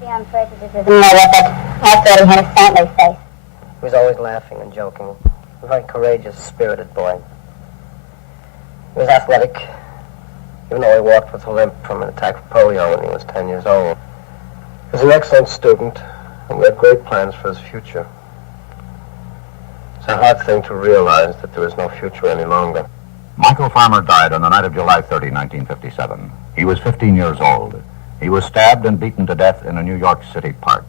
Maybe I'm prejudiced as a mother, but I thought he had a saintly face. He was always laughing and joking. A very courageous, spirited boy. He was athletic, even though he walked with a limp from an attack of polio when he was 10 years old. He was an excellent student, and we had great plans for his future. It's a hard thing to realize that there is no future any longer. Michael Farmer died on the night of July 30, 1957. He was 15 years old. He was stabbed and beaten to death in a New York City park.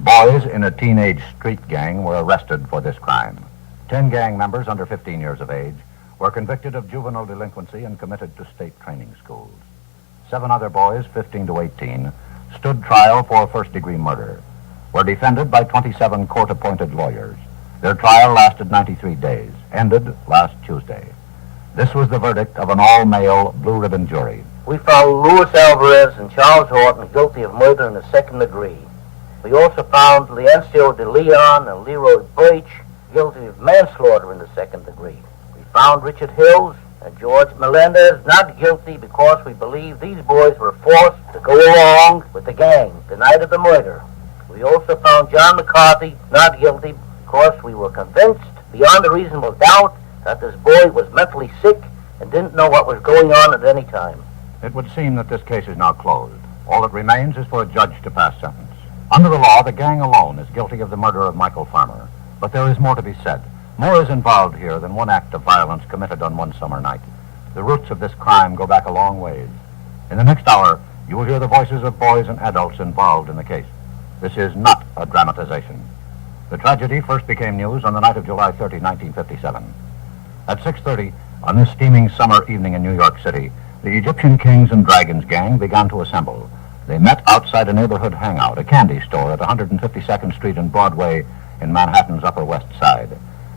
Boys in a teenage street gang were arrested for this crime. 10 gang members under 15 years of age were convicted of juvenile delinquency and committed to state training schools. 7 other boys, 15 to 18, stood trial for first-degree murder, were defended by 27 court-appointed lawyers. Their trial lasted 93 days, ended last Tuesday. This was the verdict of an all-male blue-ribbon jury. We found Luis Alvarez and Charles Horton guilty of murder in the second degree. We also found Leoncio de Leon and Leroy Birch guilty of manslaughter in the second degree. We found Richard Hills and George Melendez not guilty because we believe these boys were forced to go along with the gang the night of the murder. We also found John McCarthy not guilty because we were convinced beyond a reasonable doubt that this boy was mentally sick and didn't know what was going on at any time. It would seem that this case is now closed. All that remains is for a judge to pass sentence. Under the law, the gang alone is guilty of the murder of Michael Farmer. But there is more to be said. More is involved here than one act of violence committed on one summer night. The roots of this crime go back a long ways. In the next hour, you will hear the voices of boys and adults involved in the case. This is not a dramatization. The tragedy first became news on the night of July 30, 1957. At 6:30, on this steaming summer evening in New York City, the Egyptian Kings and Dragons gang began to assemble. They met outside a neighborhood hangout, a candy store at 152nd Street and Broadway in Manhattan's Upper West Side.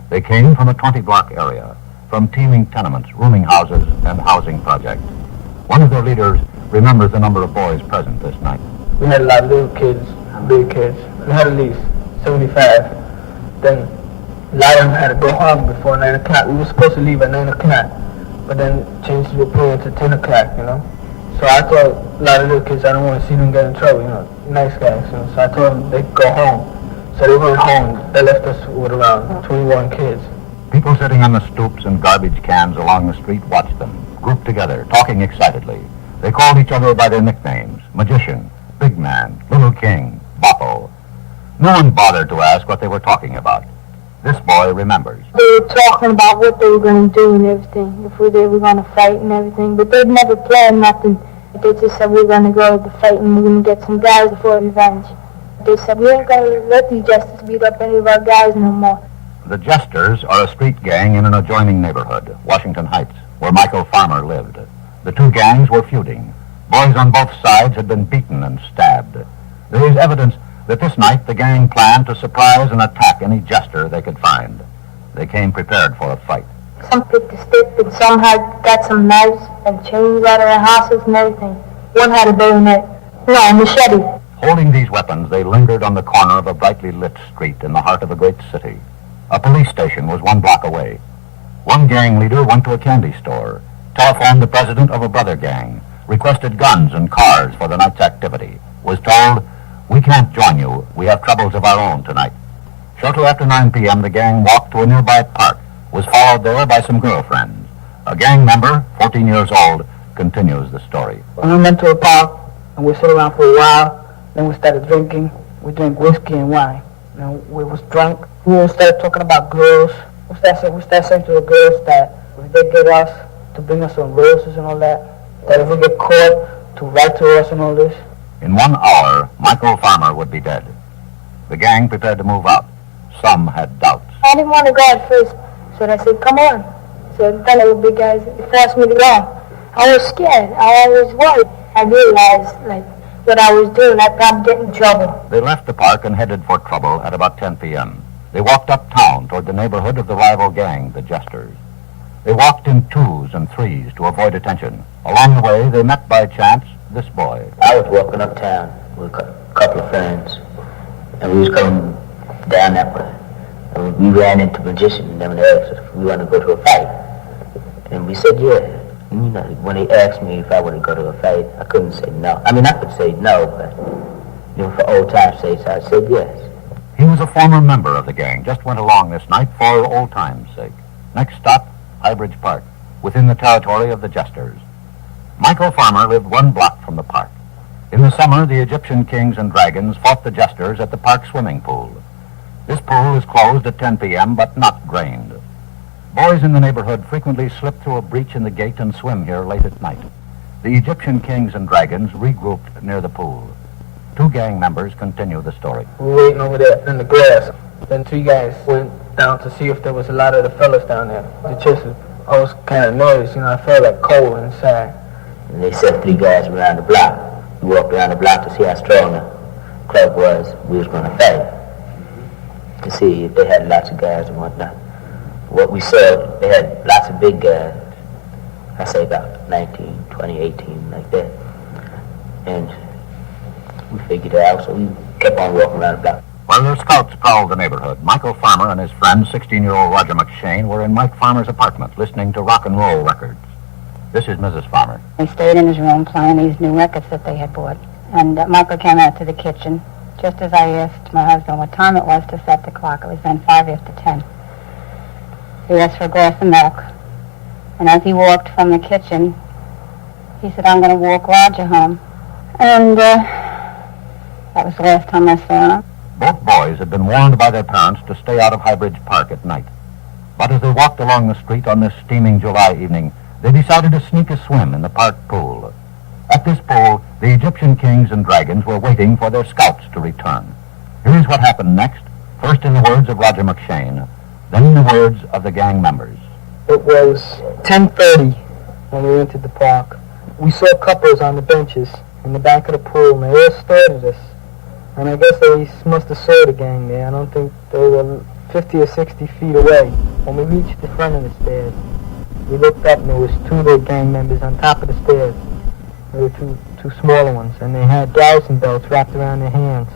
They came from a 20-block area, from teeming tenements, rooming houses, and housing projects. One of their leaders remembers the number of boys present this night. We had a lot of little kids, big kids. We had at least 75. Then a lot of them had to go home before 9 o'clock. We were supposed to leave at 9 o'clock, but then changed the plan to 10 o'clock, you know. So I told a lot of little kids I don't want to see them get in trouble, you know, nice guys. You know? So I told them they could go home. So they went home. They left us with around 21 kids. People sitting on the stoops and garbage cans along the street watched them, grouped together, talking excitedly. They called each other by their nicknames: Magician, Big Man, Little King, Boppo. No one bothered to ask what they were talking about. This boy remembers. They were talking about what they were going to do and everything, if they were going to fight and everything, but they'd never planned nothing. They just said we were going to go to the fight and we're going to get some guys for revenge. They said we ain't going to let these jesters beat up any of our guys no more. The Jesters are a street gang in an adjoining neighborhood, Washington Heights, where Michael Farmer lived. The two gangs were feuding. Boys on both sides had been beaten and stabbed. There is evidence that this night the gang planned to surprise and attack any jester they could find. They came prepared for a fight. Some picked a stick and some had got some knives and chains out of their houses and everything. One had a bayonet. No, a machete. Holding these weapons, they lingered on the corner of a brightly lit street in the heart of a great city. A police station was 1 block away. One gang leader went to a candy store, telephoned the president of a brother gang, requested guns and cars for the night's activity, was told, "We can't join you. We have troubles of our own tonight." Shortly after 9 p.m., the gang walked to a nearby park, was followed there by some girlfriends. A gang member, 14 years old, continues the story. We went to a park and we sat around for a while. Then we started drinking. We drank whiskey and wine. You know, we was drunk. We started talking about girls. We started saying to the girls that if they get us, to bring us some roses and all that. That if we get caught, to write to us and all this. In 1 hour, Michael Farmer would be dead. The gang prepared to move out. Some had doubts. I didn't want to go at first, so I said, come on. So then the big guys forced me to go. I was scared. I was worried. I realized, what I was doing, I'd probably get in trouble. They left the park and headed for trouble at about 10 p.m. They walked uptown toward the neighborhood of the rival gang, the Jesters. They walked in 2s and 3s to avoid attention. Along the way, they met by chance this boy. I was walking uptown with a couple of friends, and we was coming down that way. And we ran into Magician, and then they asked us if we wanted to go to a fight. And we said, yeah. And, you know, when they asked me if I wanted to go to a fight, I couldn't say no. I mean, I could say no, but You know, for old time's sake, so I said yes. He was a former member of the gang, just went along this night for old time's sake. Next stop, Highbridge Park, within the territory of the Jesters. Michael Farmer lived 1 block from the park. In the summer, the Egyptian kings and dragons fought the Jesters at the park swimming pool. This pool is closed at 10 p.m., but not drained. Boys in the neighborhood frequently slip through a breach in the gate and swim here late at night. The Egyptian kings and dragons regrouped near the pool. 2 gang members continue the story. We were waiting over there in the grass. Then 3 guys went down to see if there was a lot of the fellas down there. The chicks, I was kind of nervous, I felt like cold inside. And they sent 3 guys around the block. We walked around the block to see how strong the club was. We was going to fight. To see if they had lots of guys and whatnot. What we saw, they had lots of big guys. I say about 19, 20, 18, like that. And we figured it out, so we kept on walking around the block. While their scouts prowled the neighborhood, Michael Farmer and his friend, 16-year-old Roger McShane, were in Mike Farmer's apartment listening to rock and roll records. This is Mrs. Farmer. We stayed in his room playing these new records that they had bought. And Michael came out to the kitchen just as I asked my husband what time it was to set the clock. It was then 5 after 10. He asked for a glass of milk. And as he walked from the kitchen, he said, "I'm going to walk Roger home." And that was the last time I saw him. Both boys had been warned by their parents to stay out of Highbridge Park at night. But as they walked along the street on this steaming July evening, they decided to sneak a swim in the park pool. At this pool, the Egyptian kings and dragons were waiting for their scouts to return. Here's what happened next, first in the words of Roger McShane, then in the words of the gang members. It was 10:30 when we entered the park. We saw couples on the benches in the back of the pool, and they all stared at us. And I guess they must have saw the gang there. I don't think they were 50 or 60 feet away. When we reached the front of the stairs, we looked up and there was 2 of the gang members on top of the stairs. There were two smaller ones, and they had garrison belts wrapped around their hands.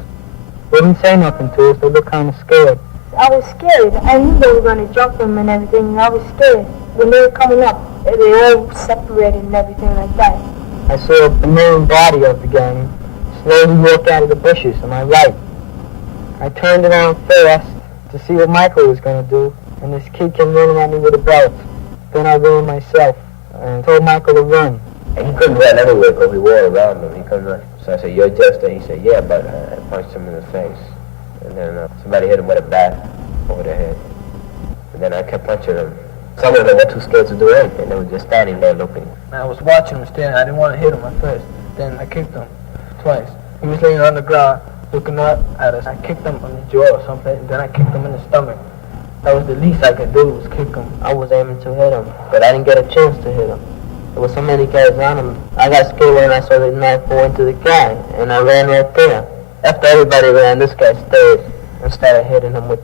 They didn't say nothing to us. They looked kind of scared. I was scared. I knew they were going to jump them and everything, and I was scared. When they were coming up, they all separated and everything like that. I saw the main body of the gang slowly walk out of the bushes on my right. I turned around fast to see what Michael was going to do, and this kid came running at me with a belt. Then I ran myself and told Michael to run. And he couldn't run anywhere because we were around him. He couldn't run. So I said, "You're Jester?" He said, "Yeah," but I punched him in the face. And then somebody hit him with a bat over the head. And then I kept punching him. Some of them were too scared to do anything. They were just standing there looking. I was watching him standing. I didn't want to hit him at first. Then I kicked him twice. He was laying on the ground looking up at us. I kicked him on the jaw or something, and then I kicked him in the stomach. That was the least I could do, was kick him. I was aiming to hit him, but I didn't get a chance to hit him. There were so many guys on him. I got scared when I saw the knife fall into the guy, and I ran right there. After everybody ran, this guy stayed and started hitting him with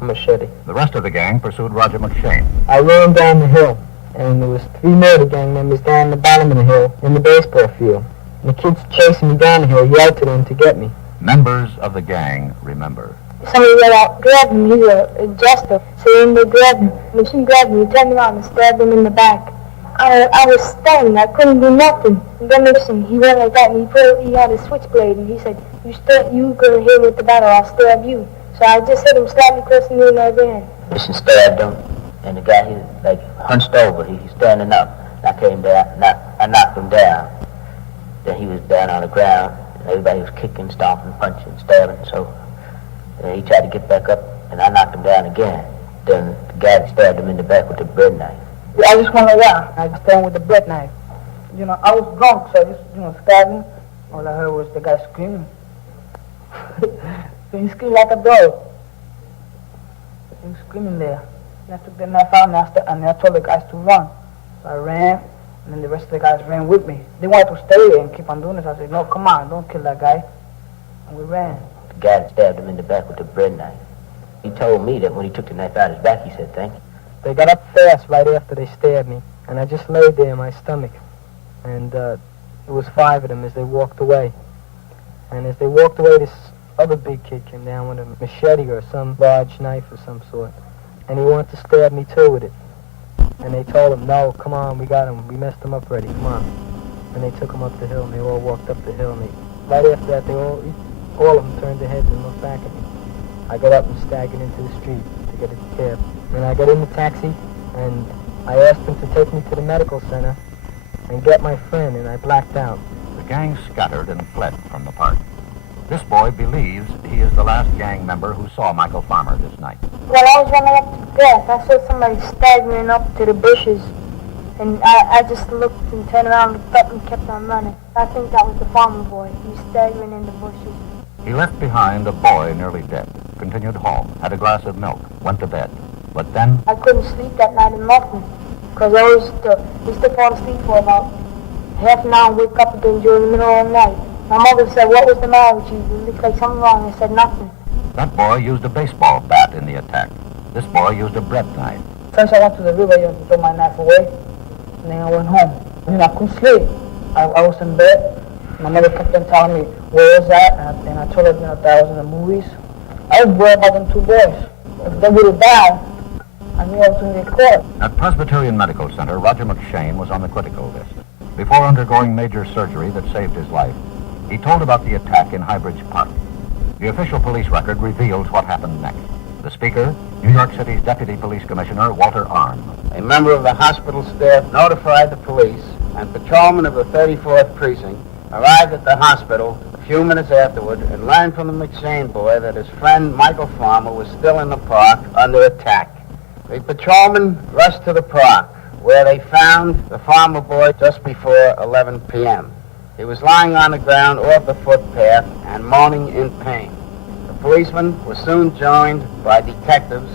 a machete. The rest of the gang pursued Roger McShane. I ran down the hill, and there was 3 more of the gang members down the bottom of the hill in the baseball field. And the kids chasing me down the hill yelled to them to get me. Members of the gang remember. Somebody yelled out, "Grab him, he's a jester." So then they grabbed him. When she grabbed him, he turned around and stabbed him in the back. I was stunned. I couldn't do nothing. And then he went like that, and he had a switchblade, and he said, you go here with the battle, I'll stab you. So I just hit him slightly across the knee, and I ran. Mission stabbed him, and the guy, he like hunched over. He's standing up. And I came down, I knocked him down. Then he was down on the ground, and everybody was kicking, stomping, punching, stabbing. So he tried to get back up, and I knocked him down again. Then the guy stabbed him in the back with the bread knife. I just went like that. I just stabbed with the bread knife. I was drunk, so I just, stabbed him. All I heard was the guy screaming. So he screamed like a dog. He was screaming there. And I took the knife out, and I told the guys to run. So I ran, and then the rest of the guys ran with me. They wanted to stay there and keep on doing this. I said, "No, come on, don't kill that guy." And we ran. The guy that stabbed him in the back with the bread knife. He told me that when he took the knife out of his back, he said, "Thank you." They got up fast right after they stabbed me, and I just laid there in my stomach. And it was 5 of them as they walked away. And as they walked away, this other big kid came down with a machete or some large knife of some sort. And he wanted to stab me too with it. And they told him, "No, come on, we got him. We messed him up already, come on." And they took him up the hill, and they all walked up the hill. And right after that, they all All of them turned their heads and looked back at me. I got up and staggered into the street to get a cab. Then I got in the taxi, and I asked him to take me to the medical center and get my friend, and I blacked out. The gang scattered and fled from the park. This boy believes he is the last gang member who saw Michael Farmer this night. Well, I was running up to the death. I saw somebody staggering up to the bushes, and I just looked and turned around, looked up, and kept on running. I think that was the farmer boy. He was staggering in the bushes. He left behind a boy nearly dead, continued home, had a glass of milk, went to bed. But then I couldn't sleep that night in nothing, because I used to fall asleep for about half an hour and wake up again during the middle of the night. My mother said, "What was the matter with you? You looked like something wrong." I said, "Nothing." that boy used a baseball bat in the attack. This boy used a bread knife. First I went to the river to throw my knife away, and then I went home. I couldn't sleep. I was in bed. My mother kept on telling me, "Where was that?" And I told her that I was in the movies. I was worried about them two boys. If they would have died, I knew I was going to get caught. At Presbyterian Medical Center, Roger McShane was on the critical list. Before undergoing major surgery that saved his life, he told about the attack in Highbridge Park. The official police record reveals what happened next. The speaker, New York City's Deputy Police Commissioner Walter Arnn. A member of the hospital staff notified the police, and patrolmen of the 34th Precinct arrived at the hospital a few minutes afterward and learned from the McShane boy that his friend Michael Farmer was still in the park under attack. The patrolmen rushed to the park, where they found the Farmer boy just before 11 p.m. He was lying on the ground off the footpath and moaning in pain. The policemen were soon joined by detectives,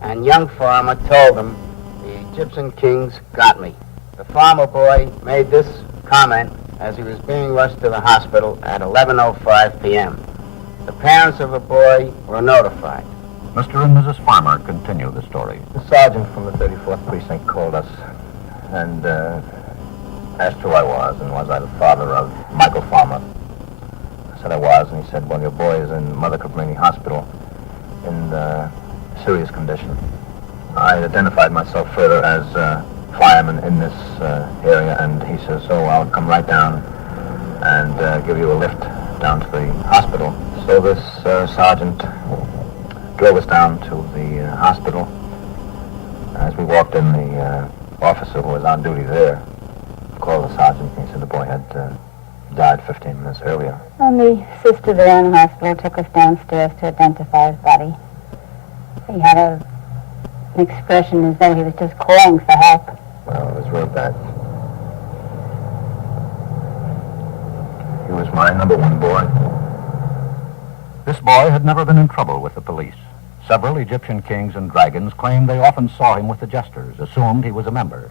and young Farmer told them, "The Egyptian kings got me." The Farmer boy made this comment as he was being rushed to the hospital at 11:05 p.m. The parents of the boy were notified. Mr. and Mrs. Farmer continue the story. The sergeant from the 34th Precinct called us and asked who I was, and was I the father of Michael Farmer. I said I was, and he said, "Well, your boy is in Mother Cabrini Hospital in serious condition." I identified myself further as fireman in this area, and he says, "So I'll come right down and give you a lift down to the hospital." So this sergeant drove us down to the hospital. As we walked in, the officer who was on duty there called the sergeant, and he said the boy had died 15 minutes earlier. And the sister there in the hospital took us downstairs to identify his body. He had an expression as though he was just calling for help. Well, it was real bad. He was my number one boy. This boy had never been in trouble with the police. Several Egyptian kings and dragons claimed they often saw him with the jesters, assumed he was a member.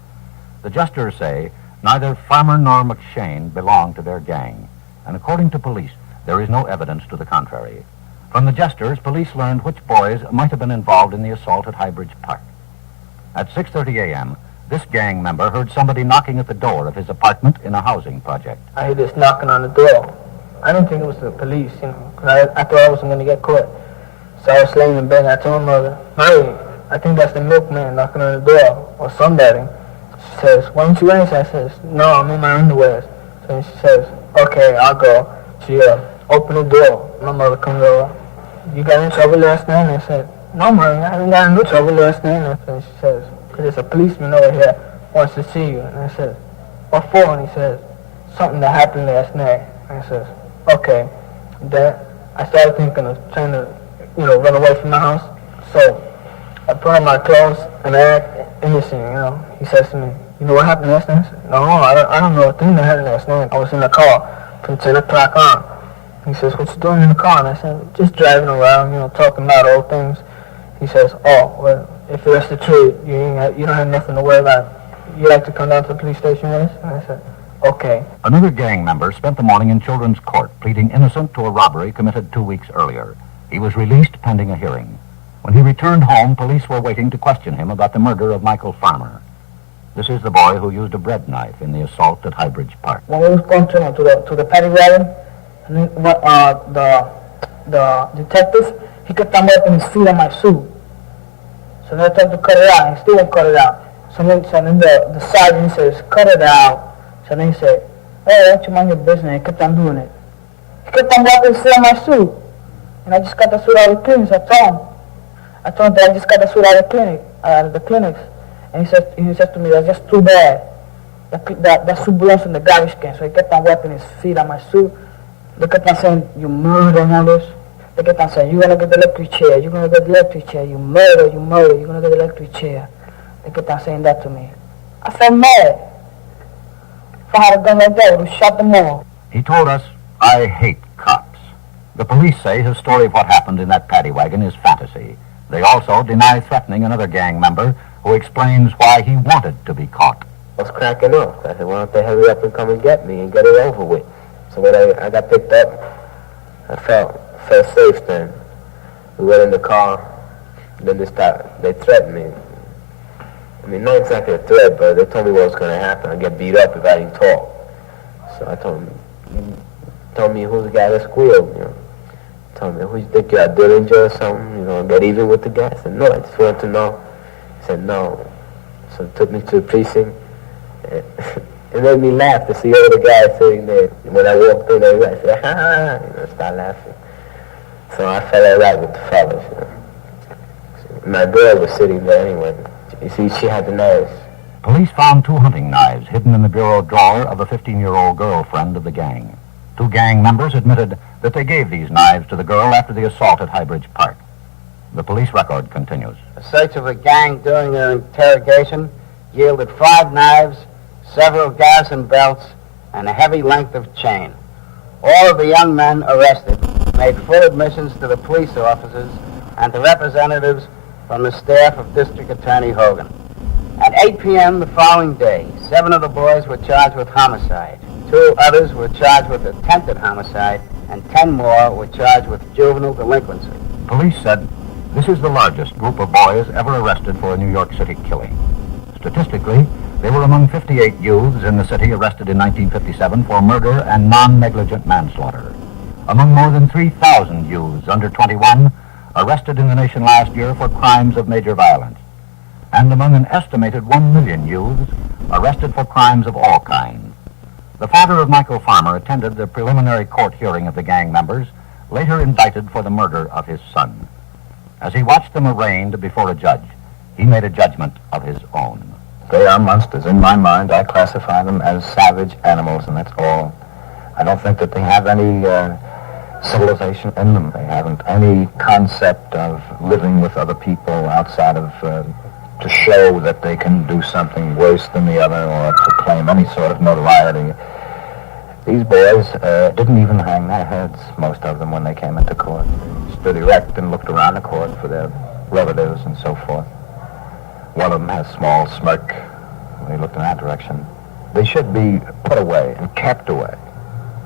The jesters say neither Farmer nor McShane belonged to their gang, and according to police, there is no evidence to the contrary. From the jesters, police learned which boys might have been involved in the assault at Highbridge Park. At 6:30 a.m., this gang member heard somebody knocking at the door of his apartment in a housing project. I heard this knocking on the door. I didn't think it was the police, 'cause I thought I wasn't going to get caught. So I was laying in bed, and I told my mother, "Hey, I think that's the milkman knocking on the door, or somebody." She says, "Why don't you answer?" I says, "No, I'm in my underwear." So she says, "Okay, I'll go." She opened the door. My mother comes over. "You got in trouble last night?" And I said, "No, Mom, I haven't got in no trouble last night." And she says, "'Cause there's a policeman over here wants to see you." And I said, "What for?" And he says, "Something that happened last night." And I says, "Okay." Then I started thinking of trying to, run away from the house. So I put on my clothes and I act innocent, He says to me, "You know what happened last night?" I said, "No, I don't know a thing that happened last night. I was in the car from 10 o'clock on." He says, "What you doing in the car?" And I said, "Just driving around, talking about old things." He says, "Oh, well, if that's the truth, you don't have nothing to worry about. You like to come down to the police station with us?" And I said, "Okay." Another gang member spent the morning in children's court, pleading innocent to a robbery committed 2 weeks earlier. He was released pending a hearing. When he returned home, police were waiting to question him about the murder of Michael Farmer. This is the boy who used a bread knife in the assault at Highbridge Park. When we was going to the paddy wagon, and then, the detective, he kept on wiping his feet on my suit. So then I told him to cut it out, and he still won't cut it out. So then the sergeant says, "Cut it out." So then he said, "Hey, why don't you mind your business?" He kept on doing it. He kept on walking to sell my suit. And I just got the suit out of the clinics. I told him that I just got the suit out of the clinics. And he says to me, that's just too bad. That suit belongs in the garbage can. So he kept on wiping his feet on my suit. They kept on saying, you murder and all this. They kept on saying, you're going to get the electric chair. You're going to get the electric chair. You murder. You're going to get the electric chair. They kept on saying that to me. I felt mad. If I had a gun like that, I would have shot them all. He told us, I hate cops. The police say his story of what happened in that paddy wagon is fantasy. They also deny threatening another gang member who explains why he wanted to be caught. I was cracking off. I said, why don't they hurry up and come and get me and get it over with? So when I got picked up, I felt safe then. We went in the car, and then they threatened me. I mean, not exactly a threat, but they told me what was going to happen. I'd get beat up if I didn't talk. So I told me who's the guy that squealed, you know. Told me, who you think you're, a Dillinger or something, you know, get even with the guy? I said, no, I just wanted to know. He said, no. So he took me to the precinct. It made me laugh to see all the guys sitting there. When I walked in, I said, ha ha, you know, start laughing. So I felt all right with the fellas, you know. So my girl was sitting there anyway. You see, she had the knives. Police found 2 hunting knives hidden in the bureau drawer of a 15-year-old girlfriend of the gang. 2 gang members admitted that they gave these knives to the girl after the assault at Highbridge Park. The police record continues. A search of the gang during their interrogation yielded 5 knives, several garrison belts, and a heavy length of chain. All of the young men arrested made full admissions to the police officers and to representatives from the staff of District Attorney Hogan. At 8 p.m. the following day, 7 of the boys were charged with homicide. 2 others were charged with attempted homicide, and 10 more were charged with juvenile delinquency. Police said this is the largest group of boys ever arrested for a New York City killing. Statistically, they were among 58 youths in the city arrested in 1957 for murder and non-negligent manslaughter. Among more than 3,000 youths under 21 arrested in the nation last year for crimes of major violence. And among an estimated 1 million youths arrested for crimes of all kinds. The father of Michael Farmer attended the preliminary court hearing of the gang members, later indicted for the murder of his son. As he watched them arraigned before a judge, he made a judgment of his own. They are monsters. In my mind, I classify them as savage animals, and that's all. I don't think that they have any civilization in them. They haven't any concept of living with other people outside of to show that they can do something worse than the other or to claim any sort of notoriety. These boys didn't even hang their heads, most of them, when they came into court. They stood erect and looked around the court for their relatives and so forth. One of them has a small smirk when he looked in that direction. They should be put away and kept away,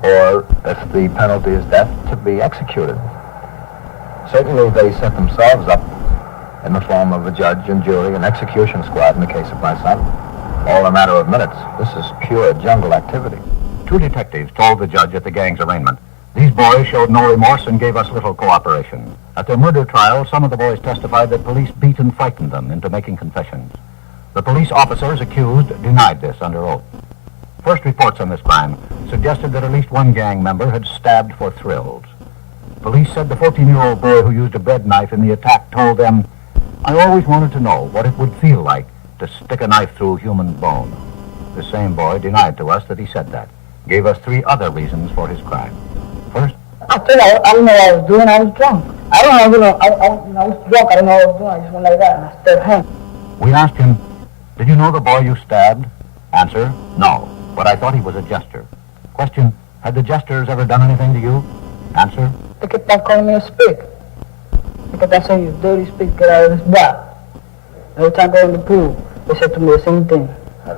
or, if the penalty is death, to be executed. Certainly they set themselves up in the form of a judge and jury and execution squad in the case of my son. All in a matter of minutes. This is pure jungle activity. 2 detectives told the judge at the gang's arraignment, these boys showed no remorse and gave us little cooperation. At their murder trial, some of the boys testified that police beat and frightened them into making confessions. The police officers accused denied this under oath. First reports on this crime suggested that at least 1 gang member had stabbed for thrills. Police said the 14-year-old boy who used a bread knife in the attack told them, I always wanted to know what it would feel like to stick a knife through human bone. The same boy denied to us that he said that, gave us 3 other reasons for his crime. First, I didn't know what I was doing. I was drunk. I was drunk. I didn't know what I was doing. I just went like that and I stabbed him. we asked him, did you know the boy you stabbed? Answer, no, but I thought he was a jester. Question, had the jesters ever done anything to you? Answer, They kept on calling me a spick. They kept on saying, you dirty spick, get out of this bar. Every time I go in the pool, they said to me the same thing.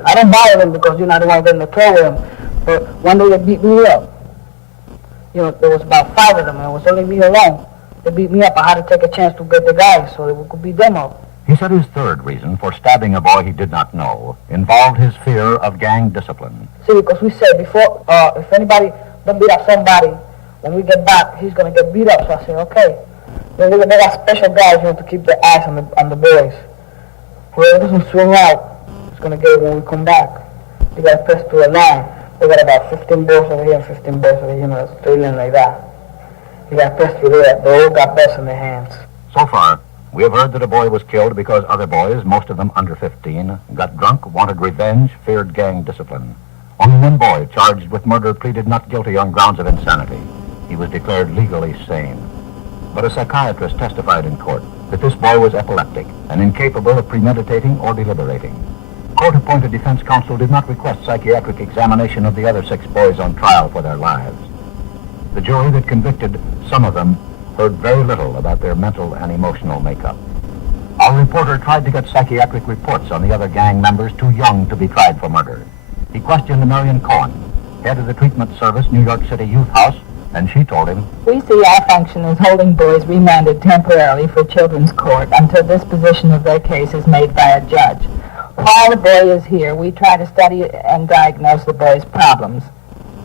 I don't bother them because you're not the one getting the trouble with them. But one day they beat me up. You know, there was about 5 of them, and it was only me alone. They beat me up. I had to take a chance to get the guys so we could beat them up. he said his third reason for stabbing a boy he did not know involved his fear of gang discipline. See, because we said before, if anybody don't beat up somebody, when we get back, he's going to get beat up. So I said, okay. Then they got special guys, to keep their eyes on the boys. Whoever doesn't swing out, it's going to get it when we come back. They got to press to a line. We got about 15 boys over here and 15 boys over here, it's drilling like that. You got pissed with that. They all got belts in their hands. So far, we have heard that a boy was killed because other boys, most of them under 15, got drunk, wanted revenge, feared gang discipline. Only one boy, charged with murder, pleaded not guilty on grounds of insanity. He was declared legally sane. But a psychiatrist testified in court that this boy was epileptic and incapable of premeditating or deliberating. Court-appointed defense counsel did not request psychiatric examination of the other 6 boys on trial for their lives. The jury that convicted some of them heard very little about their mental and emotional makeup. Our reporter tried to get psychiatric reports on the other gang members too young to be tried for murder. He questioned Marion Cohen, head of the treatment service, New York City Youth House, and she told him, "We see our function as holding boys remanded temporarily for children's court until disposition of their case is made by a judge. While the boy is here, we try to study and diagnose the boy's problems."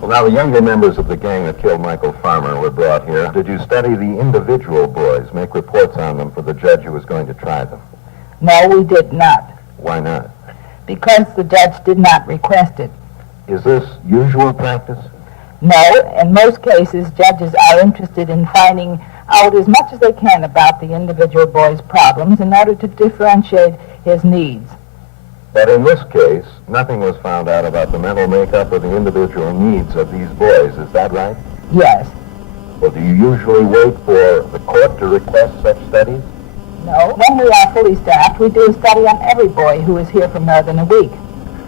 Well, now, the younger members of the gang that killed Michael Farmer were brought here. Did you study the individual boys, make reports on them for the judge who was going to try them? No, we did not, Why not? because the judge did not request it. Is this usual practice? No, in most cases, judges are interested in finding out as much as they can about the individual boy's problems in order to differentiate his needs. But in this case, nothing was found out about the mental makeup or the individual needs of these boys. Is that right? Yes. Well, do you usually wait for the court to request such studies? No, when we are fully staffed, we do a study on every boy who is here for more than a week,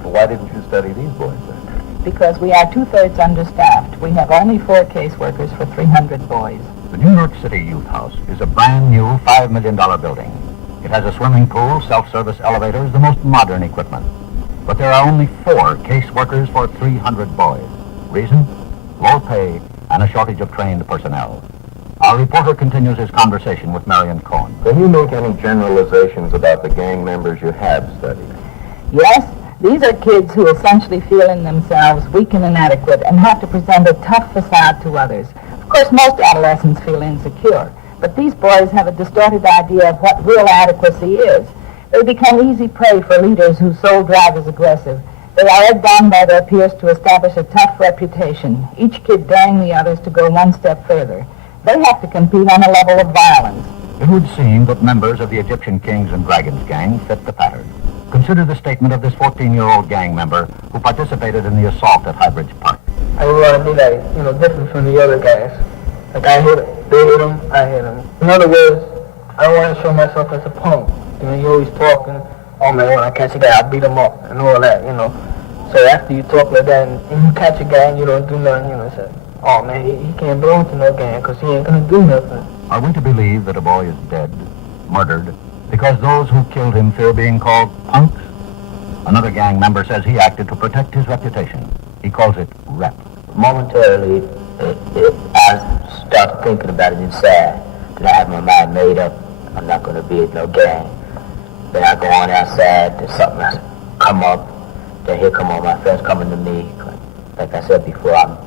Well, why didn't you study these boys then? because we are 2/3 understaffed. We have only 4 caseworkers for 300 boys. the New York City Youth House is a brand new $5 million building. It has a swimming pool, self-service elevators, the most modern equipment. But there are only 4 caseworkers for 300 boys. Reason? Low pay and a shortage of trained personnel. Our reporter continues his conversation with Marion Cohen. Can you make any generalizations about the gang members you have studied? Yes, these are kids who essentially feel in themselves weak and inadequate and have to present a tough facade to others. Of course, most adolescents feel insecure, but these boys have a distorted idea of what real adequacy is. They become easy prey for leaders whose sole drive is aggressive. They are egged on by their peers to establish a tough reputation, each kid daring the others to go one step further. They have to compete on a level of violence. It would seem that members of the Egyptian Kings and Dragons gang fit the pattern. Consider the statement of this 14-year-old gang member who participated in the assault at Highbridge Park. I would want to be like, different from the other guys. Like they hit them, I hit them. In other words, I don't want to show myself as a punk. You always talking, oh man, when I catch a guy, I beat him up and all that, So after you talk like that and you catch a guy and you don't do nothing, say, oh man, he can't belong to no gang because he ain't going to do nothing. Are we to believe that a boy is dead, murdered, because those who killed him fear being called punks? Another gang member says he acted to protect his reputation. He calls it rep. Momentarily, I start thinking about it inside. Then I have my mind made up. I'm not going to be in no gang. Then I go on outside, there's something else come up. Then here come all my friends coming to me. Like I said before, I'm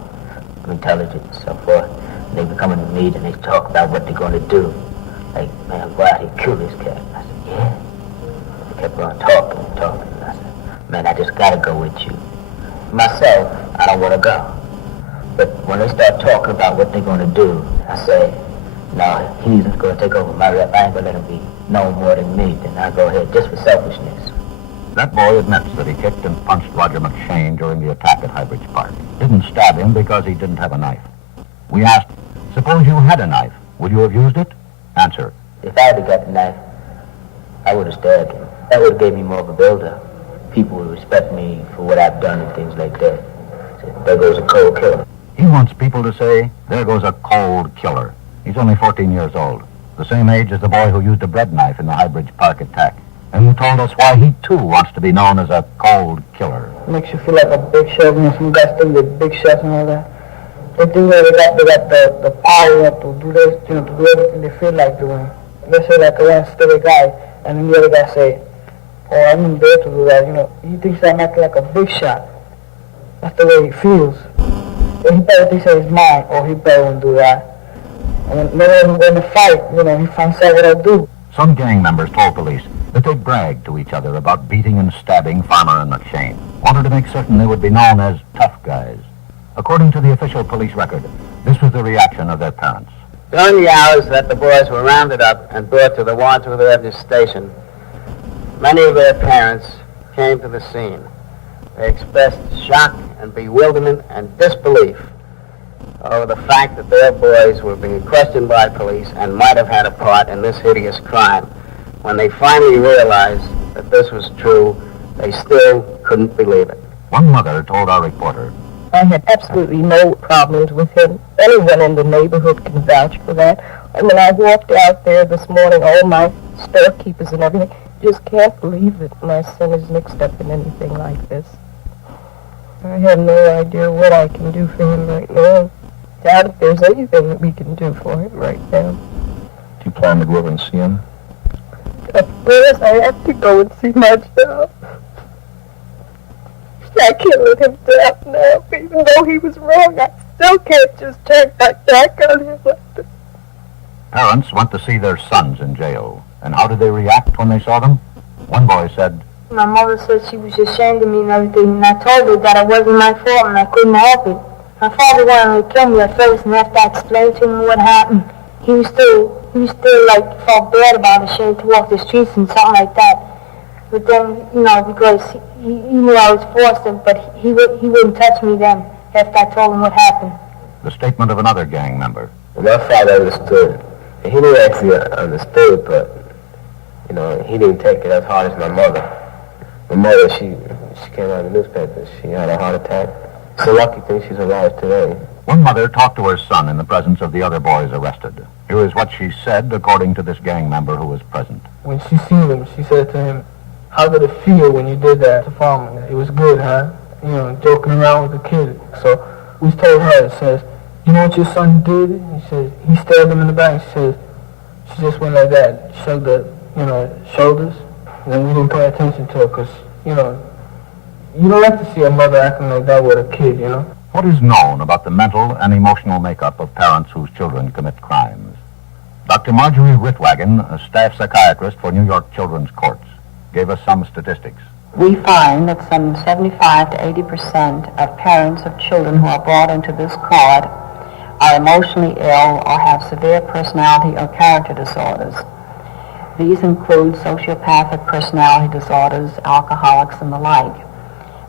intelligent and so forth. And they be coming to me and they talk about what they're going to do. Like, man, go out here, kill this cat. I said, yeah. They kept on talking and talking. And I said, man, I just got to go with you. Myself, I don't want to go. But when they start talking about what they're going to do, I say, no, he's going to take over my rep. I ain't going to let him be no more than me. Then I go ahead just for selfishness. That boy admits that he kicked and punched Roger McShane during the attack at Highbridge Park. Didn't stab him because he didn't have a knife. We asked, suppose you had a knife, would you have used it? Answer. If I had got the knife, I would have stabbed him. That would have gave me more of a build-up. People would respect me for what I've done and things like that. So, there goes a cold killer. He wants people to say, there goes a cold killer. He's only 14 years old, the same age as the boy who used a bread knife in the Highbridge Park attack, and who told us why he too wants to be known as a cold killer. It makes you feel like a big shot, some guys think they're big shots and all that. They think that they got the power to do this, to do everything they feel like doing. Let's say like one steady guy, and then the other guy say, oh, I'm not there to do that, he thinks I'm acting like a big shot. That's the way he feels. And he better thinks that he's mine, or he better won't do that. And then when we're going to fight, he finds out what I do. Some gang members told police that they bragged to each other about beating and stabbing Farmer and McShane, wanted to make certain they would be known as tough guys. According to the official police record, this was the reaction of their parents. During the hours that the boys were rounded up and brought to the Wandsworth Avenue station, many of their parents came to the scene. They expressed shock and bewilderment and disbelief over the fact that their boys were being questioned by police and might have had a part in this hideous crime. When they finally realized that this was true, they still couldn't believe it. One mother told our reporter, I had absolutely no problems with him. Anyone in the neighborhood can vouch for that. And when I walked out there this morning, all my storekeepers and everything just can't believe that my son is mixed up in anything like this. I have no idea what I can do for him right now. I doubt if there's anything that we can do for him right now. Do you plan to go over and see him? Of course, I have to go and see my child. I can't let him down now. Even though he was wrong, I still can't just turn my back on him like this. parents went to see their sons in jail. And how did they react when they saw them? One boy said, My mother said she was ashamed of me and everything, and I told her that it wasn't my fault and I couldn't help it. My father wanted to kill me at first, and after I explained to him what happened, he still felt bad about it, ashamed to walk the streets and something like that. But then, because he knew I was fostered, but he wouldn't touch me then after I told him what happened. The statement of another gang member. My father understood. He didn't actually understood, but, he didn't take it as hard as my mother. My mother, she came out of the newspaper. She had a heart attack. It's a lucky thing she's alive today. One mother talked to her son in the presence of the other boys arrested. Here is what she said, according to this gang member who was present. When she seen him, she said to him, how did it feel when you did that to Farmer? It was good, huh? Joking around with the kid. So we told her, it says, you know what your son did? He says, he stabbed him in the back. She says, she just went like that, shrugged her, shoulders. And then we didn't pay attention to her because, you don't like to see a mother acting like that with a kid, What is known about the mental and emotional makeup of parents whose children commit crimes? Dr. Marjorie Ritwagen, a staff psychiatrist for New York Children's Courts, gave us some statistics. We find that some 75 to 80% of parents of children who are brought into this court are emotionally ill or have severe personality or character disorders. These include sociopathic personality disorders, alcoholics, and the like.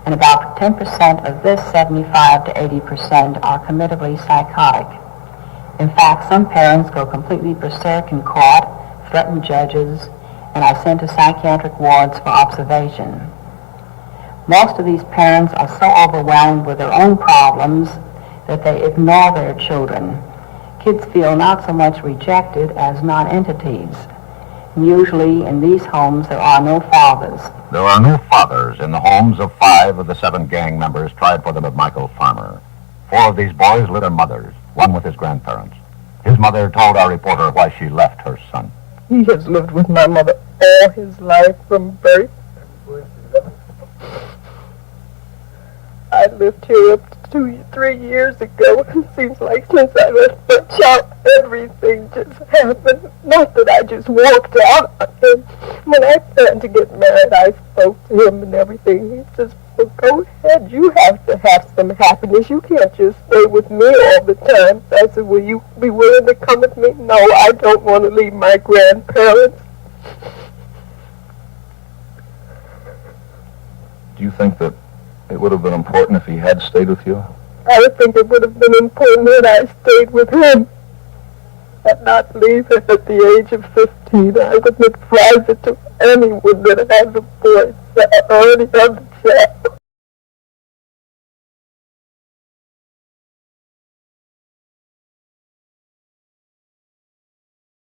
And about 10% of this 75 to 80% are committably psychotic. In fact, some parents go completely berserk in court, threaten judges, and are sent to psychiatric wards for observation. Most of these parents are so overwhelmed with their own problems that they ignore their children. Kids feel not so much rejected as non-entities. Usually in these homes there are no fathers. There are no fathers in the homes of 5 of the 7 gang members tried for them of Michael Farmer. 4 of these boys live with their mothers, one with his grandparents. His mother told our reporter why she left her son. He has lived with my mother all his life from birth. I lived here up to 3 years ago. It seems like since I left my child, everything just happened. Not that I just walked out on him. When I planned to get married, I spoke to him and everything. He just, well, go ahead. You have to have some happiness. You can't just stay with me all the time. I said, will you be willing to come with me? No, I don't want to leave my grandparents. Do you think that it would have been important if he had stayed with you? I would think it would have been important that I stayed with him and not leave him at the age of 15. I wouldn't advise it to anyone that has a boy or any other child.